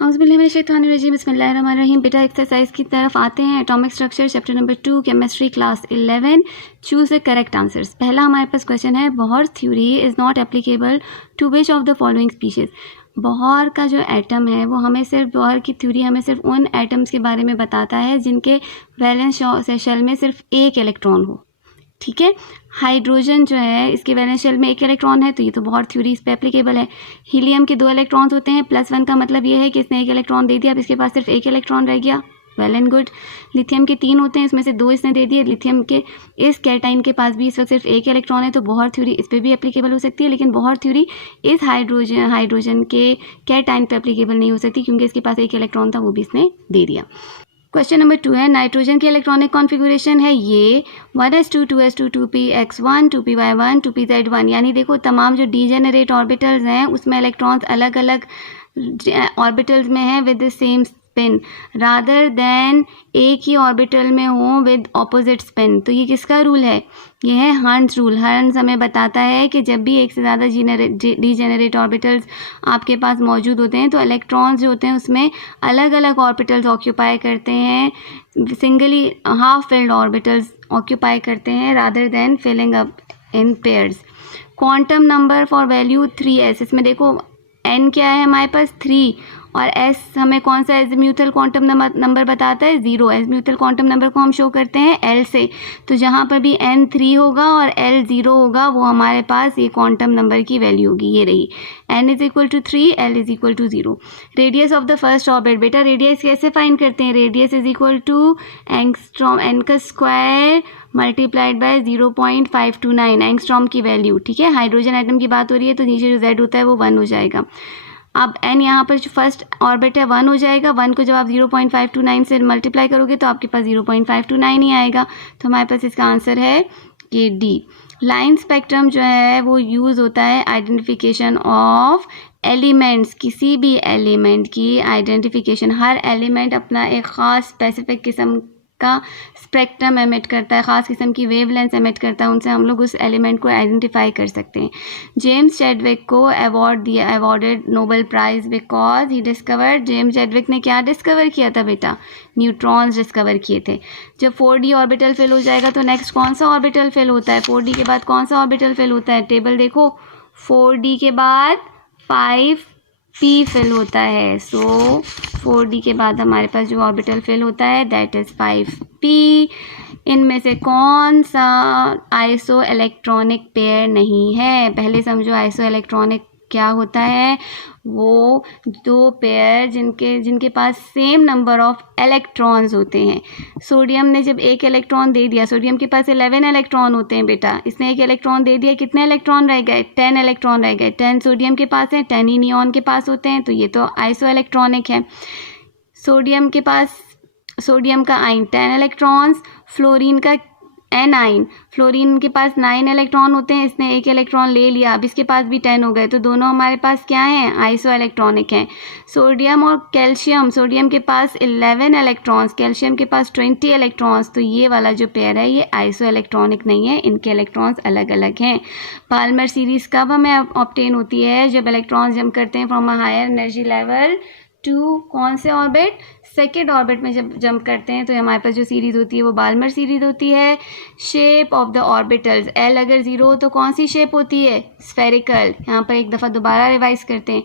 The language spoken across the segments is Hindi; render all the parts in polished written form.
औज़ुबिल्लाहिमिनश्शैतानिर्रजीम बिस्मिल्लाहिर्रहमानिर्रहीम। बेटा एक्सरसाइज की तरफ आते हैं। Atomic structure chapter number 2 chemistry class 11। Choose the correct answers. पहला हमारे पास क्वेश्चन है, Bohr theory is not applicable to which of the following species. Bohr का जो एटम है वो हमें सिर्फ, बोहर की थ्योरी हमें सिर्फ उन एटम्स के बारे में बताता है जिनके वैलेंस शेल में सिर्फ एक इलेक्ट्रॉन हो। ठीक है, हाइड्रोजन जो है इसके वैलेंस शेल में एक इलेक्ट्रॉन है, तो ये तो बोहर थ्योरी इस पे एप्लीकेबल है। हीलियम के 2 इलेक्ट्रॉन्स होते हैं, +1 का मतलब ये है कि इसने एक इलेक्ट्रॉन दे दिया, अब इसके पास सिर्फ एक इलेक्ट्रॉन रह गया, वेल एंड गुड। लिथियम के 3 होते हैं, इसमें से 2 इसने दे दिए। लिथियम के इस कैटाइन के पास भी इस वक्त सिर्फ एक इलेक्ट्रॉन है, तो बोहर थ्योरी इस पर भी एप्लीकेबल हो सकती है, लेकिन बोहर थ्योरी इस हाइड्रोजन के कैटाइन पर एप्लीकेबल नहीं हो सकती क्योंकि इसके पास एक इलेक्ट्रॉन था, वो भी इसने दे दिया। क्वेश्चन नंबर 2 है, नाइट्रोजन की इलेक्ट्रॉनिक कॉन्फ़िगरेशन है ये 1s2 2s2 2px1 2py1 2pz1। यानी देखो तमाम जो डीजेनरेट ऑर्बिटल्स हैं उसमें इलेक्ट्रॉन्स अलग अलग ऑर्बिटल्स में हैं with the same spin, rather than एक ही ऑर्बिटल में हो विद ऑपोजिट स्पिन। तो ये किसका रूल है? ये है हर्ट्ज़ रूल। हर्ट्ज़ हमें बताता है कि जब भी एक से ज़्यादा डीजेनरेट ऑर्बिटल्स आपके पास मौजूद होते हैं तो इलेक्ट्रॉन्स जो होते हैं उसमें अलग अलग ऑर्बिटल्स ऑक्यूपाई करते हैं, singly half filled orbitals occupy करते हैं rather than filling up in pairs. Quantum number for value 3s। इसमें देखो n क्या है हमारे पास 3 और s हमें कौन सा एज़िम्यूथल क्वांटम नंबर बताता है? 0। एज़िम्यूथल क्वांटम नंबर को हम शो करते हैं l से, तो जहाँ पर भी n 3 होगा और l 0 होगा वो हमारे पास ये क्वांटम नंबर की वैल्यू होगी, ये रही n = 3 l = 0। Radius of the first orbit. बेटा रेडियस कैसे फाइंड करते हैं? रेडियस = एंगस्ट्रॉम n का स्क्वायर मल्टीप्लाइड बाय 0.529 एंगस्ट्रॉम की वैल्यू। ठीक है, हाइड्रोजन एटम की बात हो रही है तो नीचे जो z होता है वो 1 हो जाएगा। अब n यहाँ पर जो फर्स्ट ऑर्बिट है 1 हो जाएगा, 1 को जब आप 0.529 से मल्टीप्लाई करोगे तो आपके पास 0.529 ही आएगा, तो हमारे पास इसका आंसर है ये D। लाइन स्पेक्ट्रम जो है वो यूज़ होता है आइडेंटिफिकेशन ऑफ एलिमेंट्स। किसी भी एलिमेंट की आइडेंटिफिकेशन, हर एलिमेंट अपना एक ख़ास स्पेसिफिक किस्म का स्पेक्ट्रम एमिट करता है, ख़ास किस्म की वेवलेंथ एमिट करता है, उनसे हम लोग उस एलिमेंट को आइडेंटिफाई कर सकते हैं। जेम्स चैडविक को awarded Nobel prize because he discovered. James Chadwick ने क्या डिस्कवर किया था बेटा? न्यूट्रॉन्स डिस्कवर किए थे। जब 4d ऑर्बिटल फिल हो जाएगा तो नेक्स्ट कौन सा ऑर्बिटल फिल होता है? 4d के बाद कौन सा ऑर्बिटल फिल होता है? टेबल देखो, 4d के बाद 5p फिल होता है। सो 4d के बाद हमारे पास जो ऑर्बिटल फिल होता है दैट इज़ 5p। इनमें से कौन सा आइसो इलेक्ट्रॉनिक पेयर नहीं है? पहले समझो आइसो इलेक्ट्रॉनिक क्या होता है। वो 2 पेयर जिनके पास सेम नंबर ऑफ इलेक्ट्रॉन्स होते हैं। सोडियम ने जब एक इलेक्ट्रॉन दे दिया, सोडियम के पास 11 इलेक्ट्रॉन होते हैं बेटा, इसने एक इलेक्ट्रॉन दे दिया, कितने इलेक्ट्रॉन रह गए? 10 इलेक्ट्रॉन रह गए। 10 सोडियम के पास है, 10 ही नियॉन के पास होते हैं, तो ये तो आइसो इलेक्ट्रॉनिक है। सोडियम का आइन 10 इलेक्ट्रॉन्स, फ्लोरीन का एनाइन, फ्लोरीन के पास 9 इलेक्ट्रॉन होते हैं, इसने एक इलेक्ट्रॉन ले लिया, अब इसके पास भी 10 हो गए, तो दोनों हमारे पास क्या हैं? आइसो इलेक्ट्रॉनिक हैं। सोडियम और कैल्शियम, सोडियम के पास 11 इलेक्ट्रॉन्स, कैल्शियम के पास 20 इलेक्ट्रॉन्स, तो ये वाला जो पेयर है ये आइसो इलेक्ट्रॉनिक नहीं है, इनके इलेक्ट्रॉन्स अलग अलग हैं। पाल्मर सीरीज़ कब हमें ऑब्टेन होती है? जब इलेक्ट्रॉन्स जंप करते हैं from a higher energy level to कौन से ऑर्बिट? सेकेंड ऑर्बिट में जब जंप करते हैं तो हमारे पास जो सीरीज़ होती है वो बाल्मर सीरीज़ होती है। Shape of the orbitals, L अगर 0 हो तो कौन सी शेप होती है? स्फेरिकल। यहाँ पर एक दफ़ा दोबारा रिवाइज करते हैं।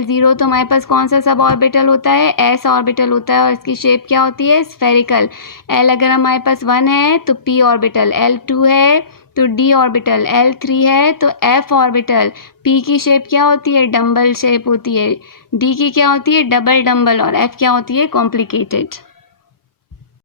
L 0 तो हमारे पास कौन सा सब ऑर्बिटल होता है? S ऑर्बिटल होता है और इसकी शेप क्या होती है? स्फेरिकल। L अगर हमारे पास 1 है तो P ऑर्बिटल, L 2 है तो D ऑर्बिटल, L 3 है तो F ऑर्बिटल। P की शेप क्या होती है? डम्बल शेप होती है। D की क्या होती है? Double dumbbell. और F क्या होती है? कॉम्प्लिकेटेड।